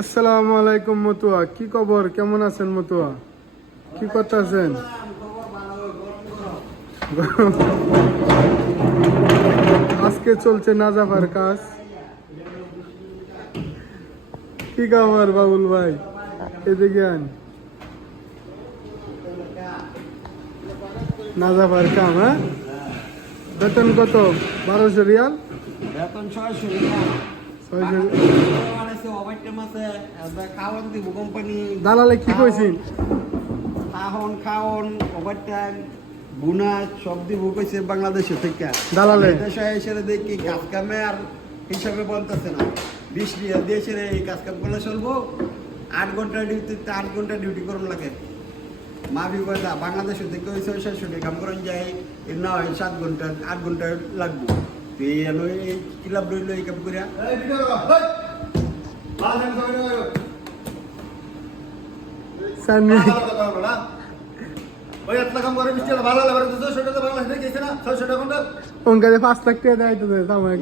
আসসালামু আলাইকুম মতুয়া। কি খবর? কেমন আছেন মতুয়া? কি করতেছেন? আজকে চলছে নাজাফার কাজ। কি খবর বাবুল ভাই? এদিকে আন। নাজাফার কাম হ্যাঁ? বেতন কত? বারোশো রিয়াল? বেতন ছয়শো ছয়শো বাংলাদেশে ওভারটাইম আছে খাওয়ান দিব কোম্পানি। দালালে কি কইছিন? খাওন খাওন ওভারটাইম বোনাস সব দিব কইছে বাংলাদেশে থেকে। দালালে? দেশে এসে দেখি কাজ কামে আর হিসাবে বলতেছে না। বিশ রিয়াল দেশে এই কাজ কাম করলে চলবো। আট ঘণ্টা ডিউটিতে আট ঘণ্টা ডিউটি করুন লাগে। মাফি কথা বাংলাদেশে থেকে ওই ছয় কাম করেন যায় না হয় সাত ঘণ্টা আট ঘণ্টা লাগবো। তো এই ক্লাব রইল এই কাম করিয়া পাঁচ লাখ টাকা দেয় তো আমার